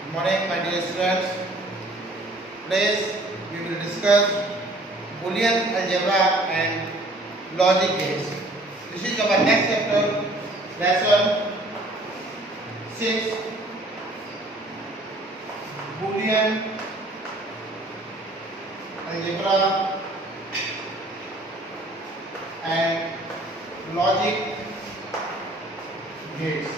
Good morning, my dear students. Today we will discuss Boolean algebra and logic gates. This is our next chapter, lesson 6, Boolean algebra and logic gates.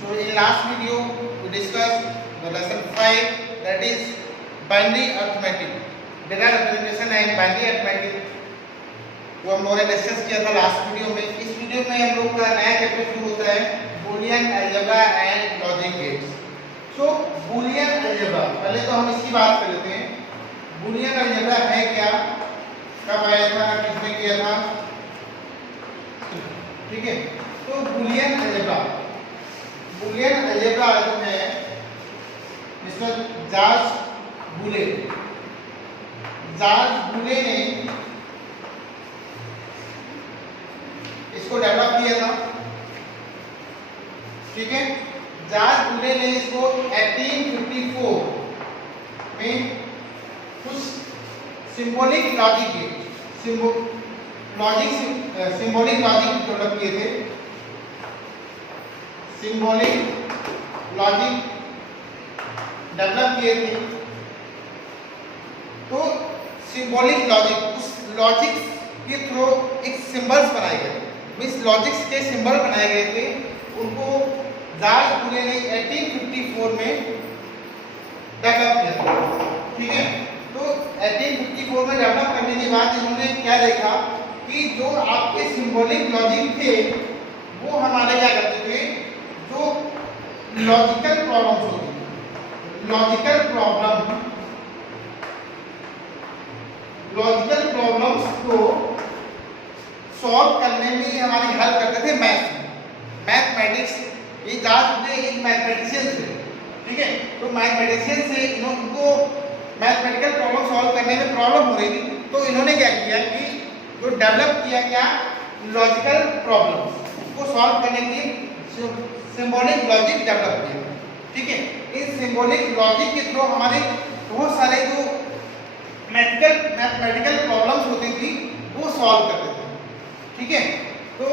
So in last video we discussed the lesson 5, that is binary arithmetic, data representation and binary arithmetic वो हम लोगों ने discuss किया था last video में। इस video में हम लोग का नया चैप्टर शुरू होता है Boolean algebra and logic gates. So Boolean algebra, पहले तो हम इसकी बात कर लेते हैं। बूलियन अलजेब्रा है क्या, कब आया था, किसने किया था, ठीक है। तो बूलियन अलजेब्रा जो है मिस्टर जॉर्ज बूले ने इसको डेवलप किया था, ठीक है। जॉर्ज बूले ने इसको 1854 में कुछ सिंबॉलिक लॉजिक डेवलप किए थे। तो सिंबॉलिक लॉजिक, उस लॉजिक के थ्रू एक सिंबल्स बनाए गए थे, मींस लॉजिक्स के सिंबल बनाए गए थे। उनको जॉर्ज बूले ने 1854 में डेवलप किया था, ठीक है। तो 1854 में डेवलप करने के बाद इन्होंने क्या देखा कि जो आपके सिंबॉलिक लॉजिक थे वो हमारे क्या करते थे, जो लॉजिकल प्रॉब्लम्स होती थी, लॉजिकल प्रॉब्लम्स को सॉल्व करने में हमारी हेल्प करते थे मैथमेटिक्स। ये जॉर्ज एक मैथमेटिशियन थे, ठीक है। तो मैथमेटिशियन से इनको मैथमेटिकल प्रॉब्लम सॉल्व करने में प्रॉब्लम हो रही थी, तो इन्होंने क्या किया कि जो डेवलप किया क्या, लॉजिकल प्रॉब्लम्स को सॉल्व करने के लिए सिंबॉलिक लॉजिक डेवलप किया, ठीक है। इस सिंबॉलिक लॉजिक के थ्रू हमारे बहुत सारे जो मैथमेटिकल प्रॉब्लम्स होती थी वो सॉल्व करते थे, ठीक है। तो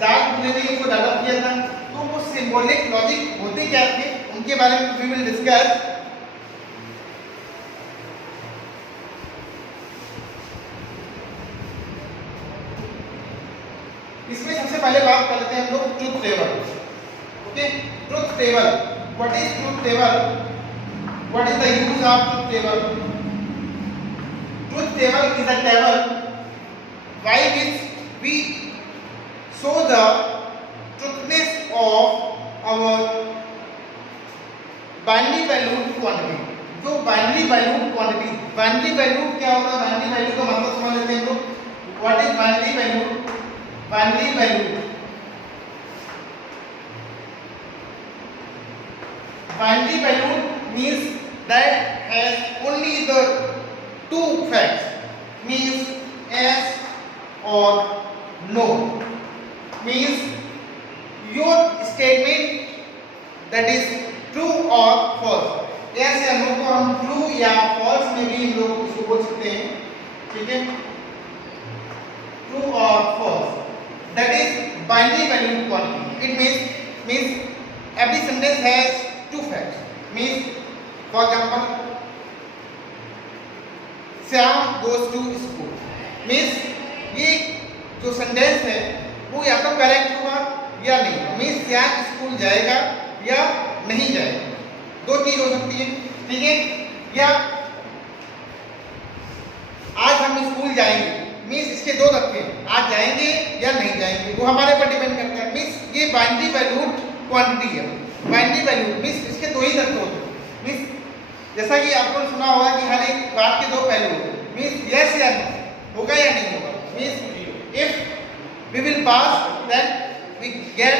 जॉर्ज बूले ने इसको डेवलप किया था। तो वो सिंबॉलिक लॉजिक होते क्या थे उनके बारे में वी विल डिस्कस। इसमें सबसे पहले बात कर लेते हैं हम लोग truth table, okay. Truth table, what is truth table, what is the use of truth table. Truth table is a table by which we show the truthness of our binary valued quantity। जो binary valued quantity, binary value क्या होता है, binary value का मतलब समझ लेते हैं हम लोग। What is binary value? Binary value means that has only the two facts, means yes or no, means your statement that is true or false। yes या no को हम true या false में भी हम लोग इसको बोल सकते हैं, ठीक है। true or false, that is binary valued quantity। it means every sentence has two facts, means for example Shyam goes to school, means ये जो सेंटेंस है वो या तो करेक्ट होगा या नहीं, मीन्स श्याम स्कूल जाएगा या नहीं जाएगा, दो चीज हो सकती है, ठीक है। या आज हम स्कूल जाएंगे, मीन्स इसके दो तथ्य हैं, आज जाएंगे या नहीं जाएंगे, वो हमारे पर डिपेंड करता है। मीन्स ये बाइनरी वैल्यूड क्वांटिटी है, बाइनरी वैल्यूड मीन्स इसके दो ही तथ्य होते हैं। मीन्स जैसा कि आपको सुना होगा कि हर एक बात के दो पहलू होते हैं, मीन्स यस या नो, होगा या नहीं होगा। Means if we will pass then we get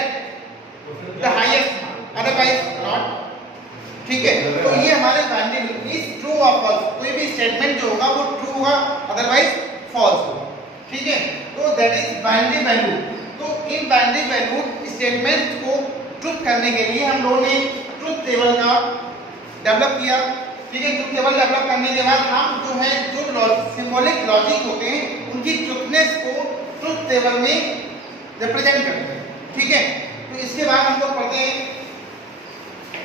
the highest mark, otherwise not, ठीक है। तो ये हमारे बाइनरी इज ट्रू और फॉल्स, कोई भी स्टेटमेंट जो होगा वो ट्रू होगा, अदरवाइज फॉल्स होगा, ठीक है। तो दैट इज बाइनरी वैल्यू। तो इन बाइनरी वैल्यूड स्टेटमेंट को ट्रुथ करने के लिए हम लोगों ने ट्रुथ टेबल का डेवलप किया। ठीक है, ट्रुथ टेबल डेवलप करने के बाद हम जो है जो सिंबॉलिक लॉजिक होते हैं उनकी ट्रुथनेस को ट्रुथ टेबल में रिप्रेजेंट करते हैं। ठीक है, तो इसके बाद हम लोग पढ़ते हैं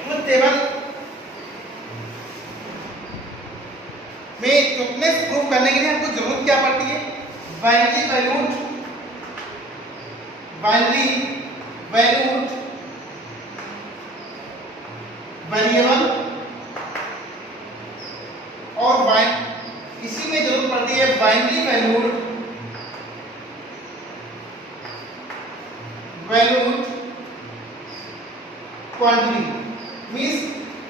ट्रुथ टेबल में ट्रुथनेस प्रूव करने के लिए हमको जरूरत क्या पड़ती है? बाइनरी वैल्यूड वेरिएबल और इसी में जरूरत पड़ती है बाइनरी वैल्यूड क्वांटिटी। मींस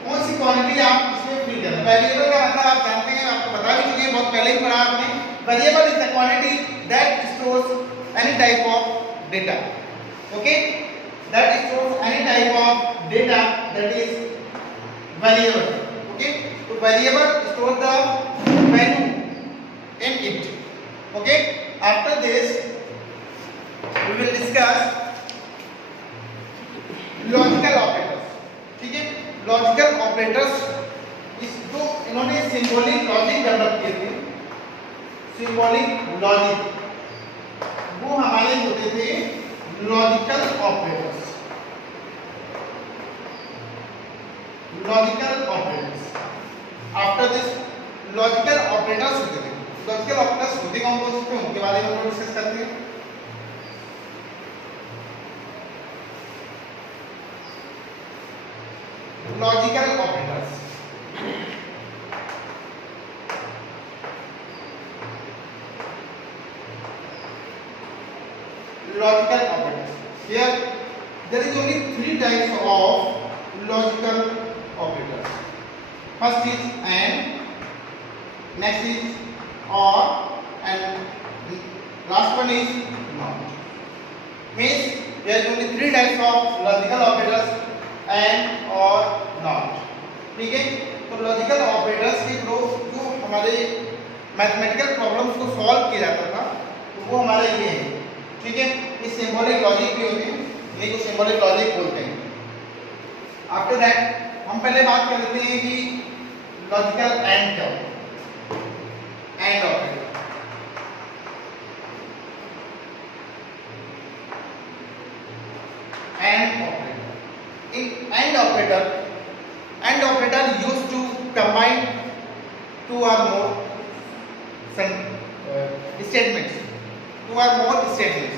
कौन सी क्वांटिटी आप इसमें फिल करना। वेरिएबल का मतलब आप जानते हैं, आपको बता भी चुके हैं, बहुत पहले ही पढ़ा आपने। Variable is the quantity that stores any type of data. Okay, that stores any type of data that is variable. Okay, तो variable store the value in it. Okay, after this we will discuss logical operators. ठीक है, logical operators इस जो इन्होंने symbolic logic develop किए थे, symbolic logic, वो हमारे होते थे logical operators. Logical operators after this logical operators होते थे। लॉजिकल ऑपरेटर्स होते कौन कौन से, उनके बारे में हम लोग डिस्कस करते हैं। Logical operators, logical operators. Here there is only three types of logical operators. First is and, next is or, and last one is not. Means there is only three types of logical operators, and or not. ठीक है, तो logical operators के through जो हमारे mathematical problems को solve किया जाता था, तो वो हमारे ये है। ठीक है, ये सिंबॉलिक लॉजिक भी होते हैं, इन्हीं को सिंबॉलिक लॉजिक बोलते हैं। आफ्टर दैट हम पहले बात कर लेते हैं कि लॉजिकल एंड क्या होता है। And operator, and operator, in and operator used to combine two और मोर स्टेटमेंट्स, टू और मोर स्टेटमेंट्स,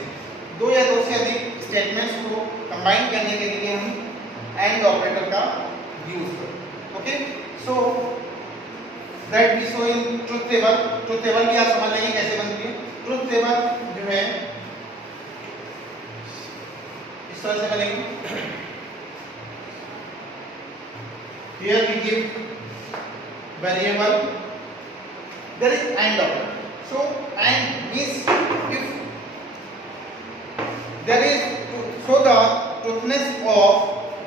दो या दो से अधिक स्टेटमेंट्स को कंबाइन करने के लिए हम एंड ऑपरेटर का यूज करते हैं। Okay, so that we show in truth table. Truth table भी आप समझ लेंगे कैसे बनती है। ट्रुथ टेबल जो है इस तरह से बनेगी। Here we give variable, there is AND operator. So AND means if there is, to show the truthness of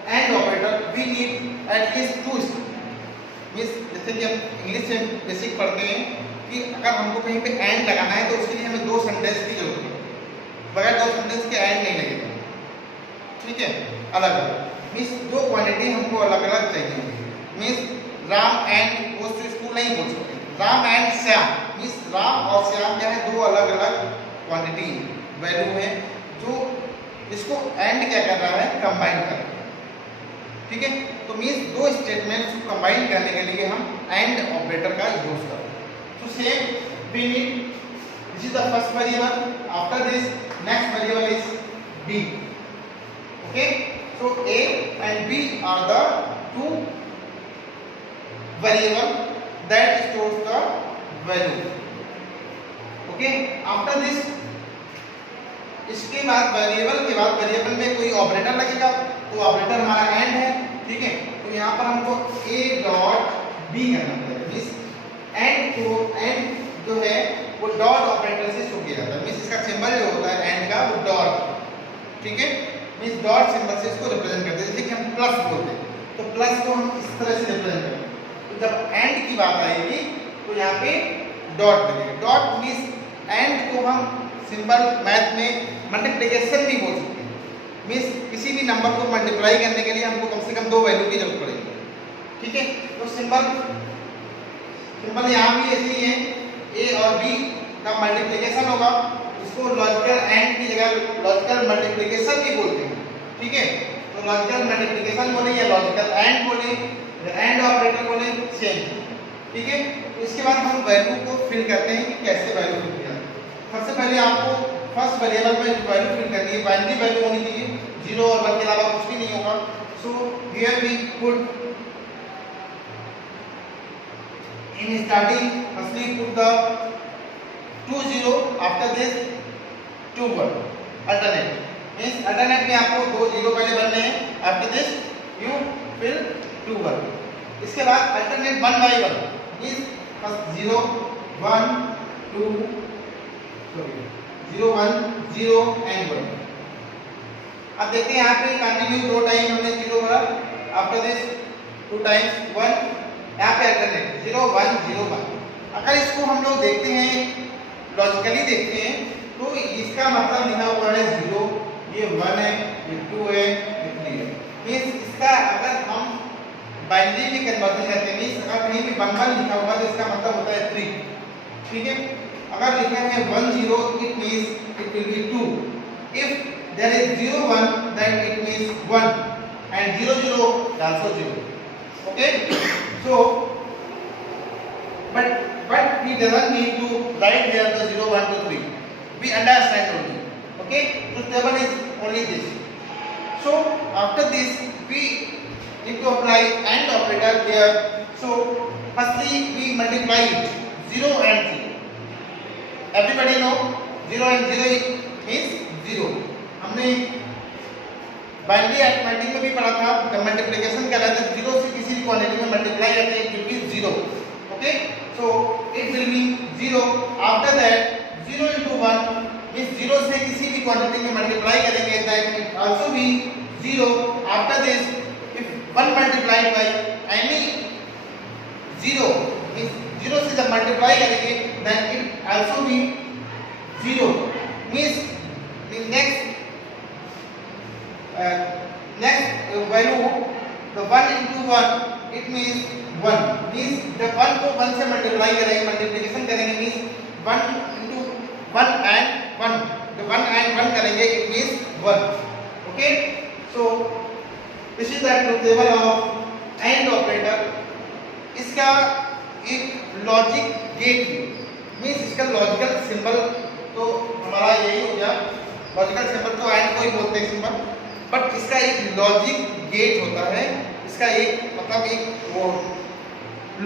AND operator we need at least two means, जैसे कि हम इंग्लिश से बेसिक पढ़ते हैं कि अगर हमको कहीं पे AND लगाना है तो उसके लिए हमें दो सेंटेंस की जरूरत है, बगैर दो सेंटेंस के AND नहीं लगेगा। ठीक है, अलग अलग मीन्स दो क्वांटिटी हमको अलग अलग चाहिए। Means Ram and goes to school नहीं बोल सकते, राम एंड श्याम मीन्स राम और श्याम क्या है, दो अलग अलग क्वांटिटी वैल्यू है जो इसको एंड क्या कर रहा है, कंबाइन कर रहा है। ठीक है, तो मीन्स दो स्टेटमेंट्स को कंबाइन करने के लिए हम एंड ऑपरेटर का यूज करते हैं। तो same we need, this is the first variable, after this next variable is B. Okay, so a and b are the two variable that stores the value. Okay, after this इसके बाद variable के बाद variable में कोई operator लगेगा, तो operator हमारा and है। ठीक है, तो यहाँ पर हमको a डॉट b करना पड़ेगा। मींस एंड को एंड जो है वो डॉट ऑपरेटर से शो किया जाता है। मींस इसका सिंबल जो होता है एंड का वो डॉट। ठीक है, मींस डॉट सिंबल से इसको रिप्रेजेंट करते हैं। जैसे कि हम प्लस बोलते हैं तो प्लस को हम इस तरह से रिप्रेजेंट करते हैं। तो जब एंड की बात आएगी तो यहाँ पे डॉट लगेगा। डॉट मींस एंड को हम सिंबल मैथ में मल्टीप्लिकेशन भी बोल सकते हैं। मीन्स किसी भी नंबर को मल्टीप्लाई करने के लिए हमको कम से कम 2 वैल्यू की जरूरत पड़ेगी। ठीक है, तो सिंबल यहाँ भी ऐसे ही है, ए और बी का मल्टीप्लिकेशन होगा, इसको लॉजिकल एंड की जगह लॉजिकल मल्टीप्लिकेशन भी बोलते हैं। ठीक है, तो लॉजिकल मल्टीप्लिकेशन बोले या लॉजिकल एंड बोले, एंड ऑपरेटर बोले, सेम। ठीक है, तो इसके बाद हम वैल्यू को फिल करते हैं कि कैसे वैल्यू फिल किया। सबसे पहले आपको फर्स्ट वेरिएबल में वैल्यू फिल करनी है, बाइनरी वैल्यू होनी चाहिए, 0 और 1 के अलावा कुछ भी नहीं होगा। So here we put in starting firstly put the 2 0 after this 2 1 alternate means alternate में आपको 2 0 पहले बनने हैं, after this you fill 2 1। इसके बाद alternate 1 by 1 means first 0 1 2 0 1 0 and 1। अब देखते हैं यहाँ पे कंटिन्यू 2 टाइम हमने 0 भरा, after this 2 times 1, यहाँ पे अल्टरनेट 0 1 0 1। अगर इसको हम लोग देखते हैं लॉजिकली देखते हैं तो इसका मतलब लिखा हुआ है 0, ये 1 है, ये 2 है, ये 3 है। मींस इसका अगर हम बाइनरी में कन्वर्जन करते हैं, मींस अगर कहीं भी 1 1 लिखा हुआ तो इसका मतलब होता है 3। ठीक है, अगर लिखा है 1 0 it means it will be 2। If there is 0 1 then it means 1 and 0 0 also 0। Okay, so but we doesn't need to write here the 0 1 2 3. We understand only. Okay, the table is only this. So after this we need to apply AND operator here. So firstly we multiply it 0 and 0. Everybody know 0 and 0 means 0. हमने binary arithmetic में भी पढ़ा था, जब multiplication कर रहे थे 0 से किसी भी क्वांटिटी में मल्टीप्लाई करते हैं, it will be 0। Okay, so it will be 0। After that 0 into 1 means 0 से किसी भी क्वांटिटी में मल्टीप्लाई करेंगे, that it also be 0। After this if 1 multiplied by any 0 means 0 से जब मल्टीप्लाई करेंगे then it also be 0। Means the next value the 1 into 1 it means 1 means जब 1 को 1 से मल्टीप्लाई करेंगे, मल्टीप्लिकेशन करेंगे मींस 1 into 1 and 1, जब 1 and 1 करेंगे it means 1। okay, so this is the truth table of AND operator। इसका एक logic gate means इसका लॉजिकल सिंबल तो हमारा यही हो गया, लॉजिकल सिंबल तो AND को ही बोलते हैं सिंबल, बट इसका एक लॉजिक गेट होता है, इसका एक मतलब एक वो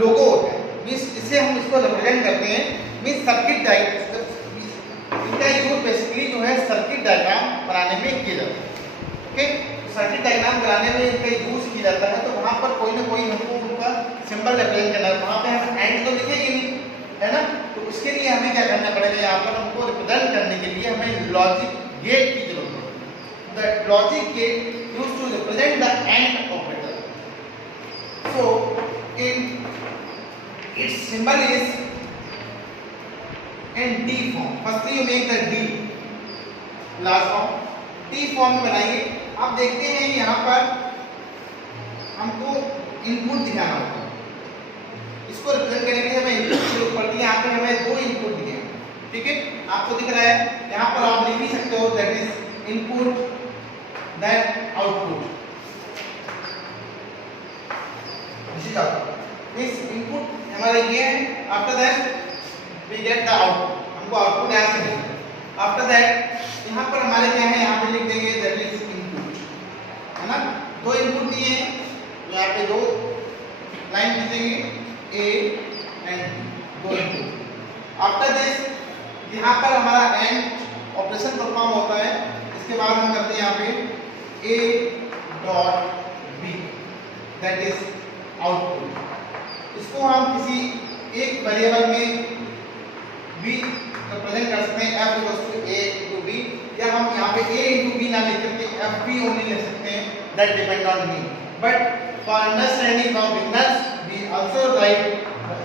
लोगो होता है, मींस इससे हम इसको रिप्रेजेंट करते हैं। मींस सर्किट डायग्राम, इसका यूज बेसिकली जो है सर्किट डायग्राम बनाने में किया जाता है। ओके, सर्किट डायग्राम बनाने में इसका यूज किया जाता है, तो वहाँ पर कोई ना कोई हमको उनका सिंबल रिप्रेजेंट करना है। वहाँ पे हम एंड तो लिखेंगे नहीं, है ना, तो उसके लिए हमें क्या करना पड़ेगा, यहाँ पर हमको रिप्रेजेंट करने के लिए हमें लॉजिक गेट की जरूरत है। The logic gate used to represent the AND operator. So, its symbol is in D form. Firstly, you make the D last form. D form में बनाइए। आप देखते हैं यहाँ पर हमको इनपुट दिखाना होगा, इसको रिप्रेजेंट करने के लिए हमें इनपुट की जरूरत पड़ती है। यहाँ पे हमें 2 इनपुट दिए हैं, ठीक है, आपको दिख रहा है, यहाँ पर आप लिख भी सकते हो that is input then output। this is output, means input हमारा ये है, after that we get the output, हमको आउटपुट यहाँ से मिलता है। after that यहाँ पर हमारे क्या है, यहाँ पे लिख देंगे that is input, है ना, 2 इनपुट दिए हैं, यहाँ पे 2 लाइन लिखेंगे A and B, 2 input. after this यहाँ पर हमारा AND ऑपरेशन परफॉर्म होता है, इसके बाद हम करते हैं यहाँ पे A dot B that is output। इसको हम किसी एक वेरिएबल में B रिप्रेजेंट कर सकते हैं, F equals to A into B, या हम यहाँ पे A into B ना लिख करके FB ओनली लिख सकते हैं, that depend on me, but for understanding from beginners we also write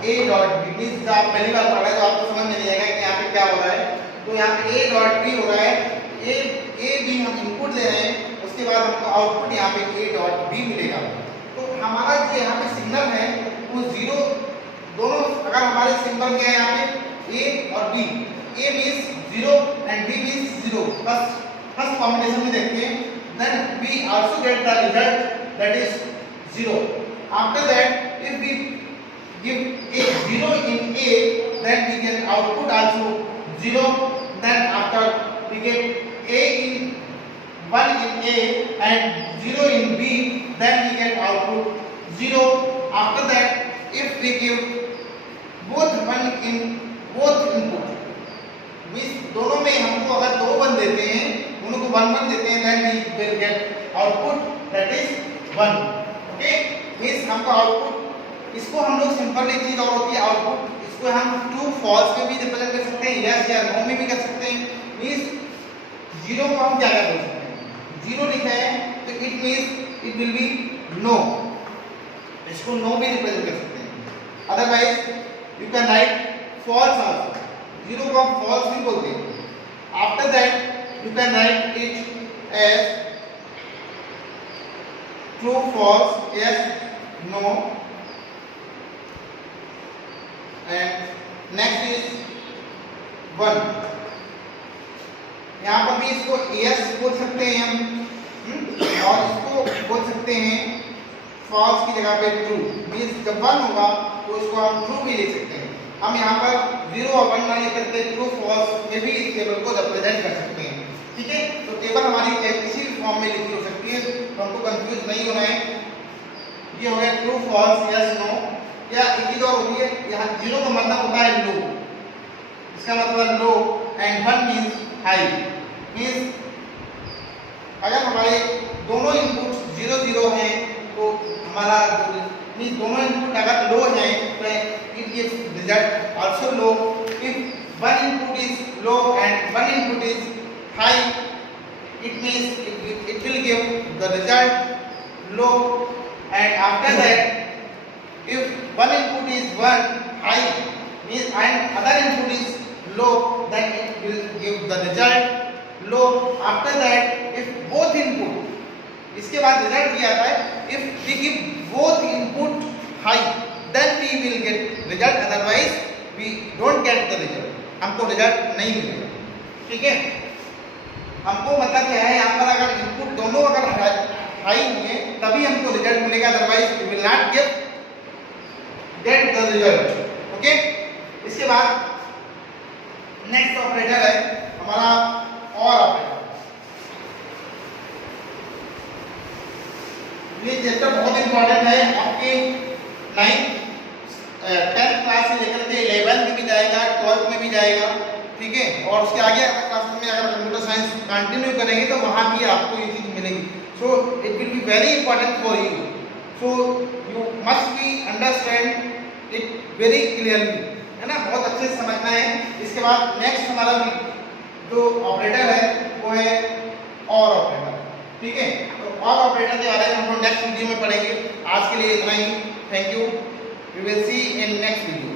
A dot B। Means जब आप पहली बार पढ़े तो आपको समझ में नहीं आएगा कि यहाँ पे क्या हो रहा है, तो यहाँ पे ए डॉट बी हो रहा है, ए बी हम इनपुट दे रहे हैं, उसके बाद हमको आउटपुट यहाँ पे ए डॉट बी मिलेगा। तो हमारा जो यहाँ पे सिग्नल है वो जीरो, दोनों अगर हमारे सिंबल क्या है यहाँ पे ए और B, A means zero and B means zero, first combination में देखते हैं, then we also get the result that is zero. After that if we give a 0 in A, then we get output also 0. Then after we get a in 1 in A and 0 in B, then we get output 0. After that, if we give both 1 in both input, means दोनों में हमको अगर दो 1 देते हैं, दोनों को 1 1 देते हैं, then we will get output that is 1. Okay, means हमको output, इसको हम लोग सिंपल एक चीज और होती है आउटपुट, इसको हम ट्रू फॉल्स में भी रिप्रेजेंट कर सकते हैं, यस या नो में भी कर सकते हैं। मींस जीरो को हम क्या कर सकते हैं, जीरो लिखा है तो it means it will be no, इसको नो भी रिप्रेजेंट कर सकते हैं। Otherwise you can write false also, zero को हम फॉल्स भी बोलते हैं। After that you can write it as true false, yes no, and next is 1। यहाँ पर भी इसको यस बोल सकते हैं हम, और इसको बोल सकते हैं फॉल्स की जगह पे ट्रू, मीन्स जब 1 होगा तो इसको हम ट्रू भी लिख सकते हैं। हम यहाँ पर 0 और 1 ना लिख करके ट्रू फॉल्स में भी इस टेबल को रिप्रेजेंट कर सकते हैं। ठीक है, तो टेबल हमारी किसी भी फॉर्म में लिखी हो सकती है, तो हमको कंफ्यूज नहीं होना है। ये हो गया ट्रू फॉल्स, यस नो, या एक चीज और होती है, यहाँ 0 का मतलब होता है लो, इसका मतलब लो, एंड 1 मीन्स हाई। मीन्स अगर हमारे दोनों इनपुट 0 0 हैं तो हमारा मीन्स दोनों इनपुट अगर लो हैं तो it gives result also low. If one input is low and one input is high, it means it will give the result low. And after that if one input is 1 high means and other input is low, then it will give the result low. After that if both input, इसके बाद result दिया आता है, if we give both input high then we will get result, otherwise we don't get the result, हमको result नहीं मिलेगा। ठीक है, हमको मतलब क्या है, यहाँ पर अगर इनपुट दोनों अगर हाई होंगे तभी हमको रिजल्ट मिलेगा, otherwise we will not get the result। Okay, इसके बाद नेक्स्ट ऑपरेटर है हमारा और ऑपरेटर। ये चैप्टर बहुत इंपॉर्टेंट है, आपके 10th क्लास से लेकर के 11th में भी जाएगा, 12th में भी जाएगा। ठीक है, और उसके आगे क्लासेस में अगर कंप्यूटर साइंस कंटिन्यू करेंगे तो वहां भी आपको ये चीज मिलेगी। सो it will be very important for you, so you must be understand it very clearly, है ना, बहुत अच्छे से समझना है। इसके बाद नेक्स्ट हमारा जो ऑपरेटर है वो है और ऑपरेटर। ठीक है, तो और ऑपरेटर के बारे में हम लोग नेक्स्ट वीडियो में पढ़ेंगे। आज के लिए इतना ही, thank you, we will see in next video.